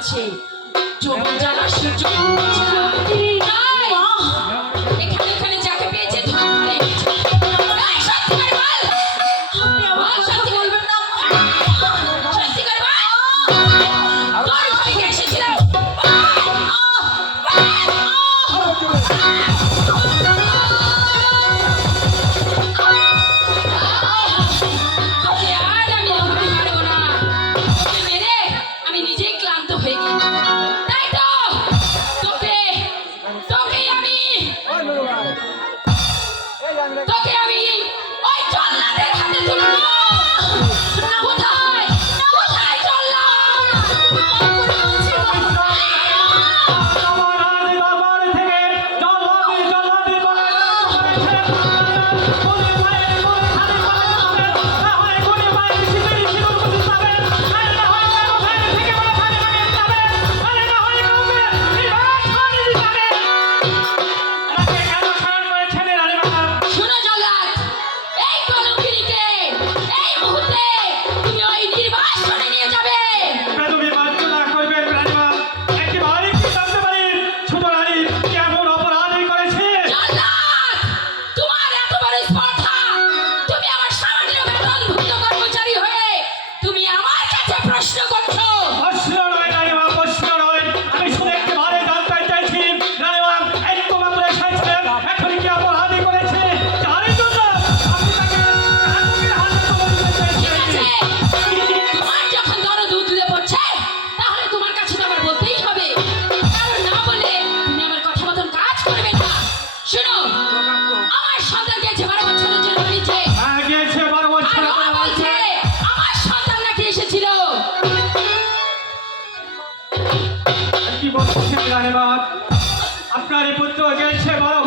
মনে হচ্ছে যৌবন জ্বালা বলছেন রানীমা আপনার পুত্র গেছে বাড়ি